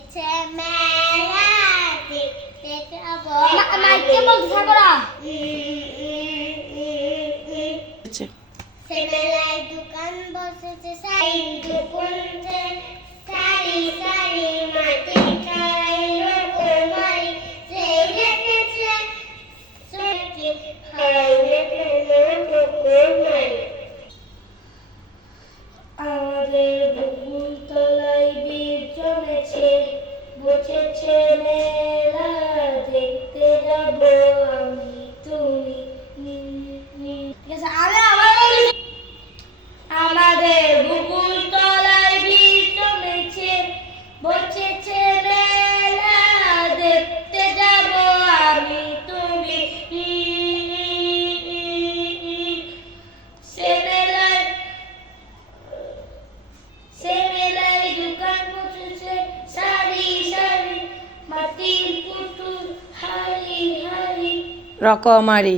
বসেছে মেলা দেখতে যাবো মাইকে বলতে থাকোরা সে মেলায় দোকান বসেছে সাই দোকান সারি সারি মাটি খাই রকমাই সেই দেখেছে সত্যি হাই রকমাই আমাদের বকুল তলায় বীর জমেছে বসেছে মেলা দেখতে যাব আমি তুমি ঠিক আছে আমাদের বকুল তলায় বীর জমেছে বসেছে মেলা দেখতে যাব আমি তুমি সে মেলায় দোকান বসেছে সারি সারি মাটির পুতুল হাড়ি হাড়ি রকমারি।